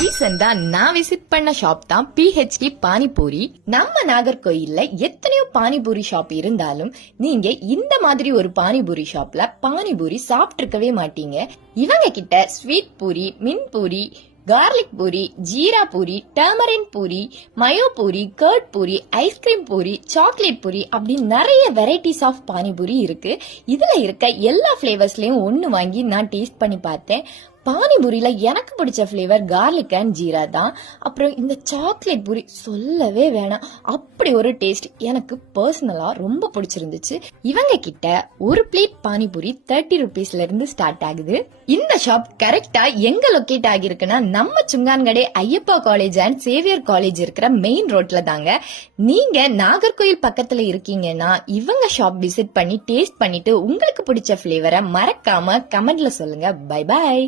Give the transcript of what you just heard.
ரீசெண்டா நான் விசிட் பண்ண ஷாப் தான் PHD பானிபூரி. நம்ம நாகர்கோயில்ல எத்தனையோ பானிபூரி ஷாப் இருந்தாலும் நீங்க இந்த மாதிரி ஒரு பானிபூரி ஷாப்ல பானிபூரி சாப்பிட்டிருக்கவே மாட்டீங்க. இவங்க கிட்ட sweet puri, mint puri, garlic puri, jeera puri, tamarind puri, mayo puri, curd puri, ice cream puri, chocolate puri அப்படி நிறைய வெரைட்டிஸ் ஆஃப் பானிபூரி இருக்கு. இதுல இருக்க எல்லா பிளேவர்ஸ்லயும் ஒன்னு வாங்கி நான் டேஸ்ட் பண்ணி பார்த்தேன். பானிபூரியில எனக்கு பிடிச்ச பிளேவர் கார்லிக் அண்ட் ஜீரா தான். அப்புறம் இந்த சாக்லேட் பூரி சொல்லவே வேணாம், அப்படி ஒரு டேஸ்ட் எனக்கு பர்சனலா ரொம்ப பிடிச்சிருந்துச்சு. இவங்க கிட்ட ஒரு பிளேட் பானிபூரி 30 rupeesல இருந்து ஸ்டார்ட் ஆகுது. இந்த ஷாப் கரெக்டா எங்க லொகேட் ஆகிருக்குன்னா நம்ம Chunkankadai Ayyappa college and Xavier college இருக்கிற மெயின் ரோட்ல தாங்க. நீங்க நாகர்கோயில் பக்கத்துல இருக்கீங்கன்னா இவங்க ஷாப் விசிட் பண்ணி டேஸ்ட் பண்ணிட்டு உங்களுக்கு பிடிச்ச பிளேவரை மறக்காம கமெண்ட்ல சொல்லுங்க. Bye bye.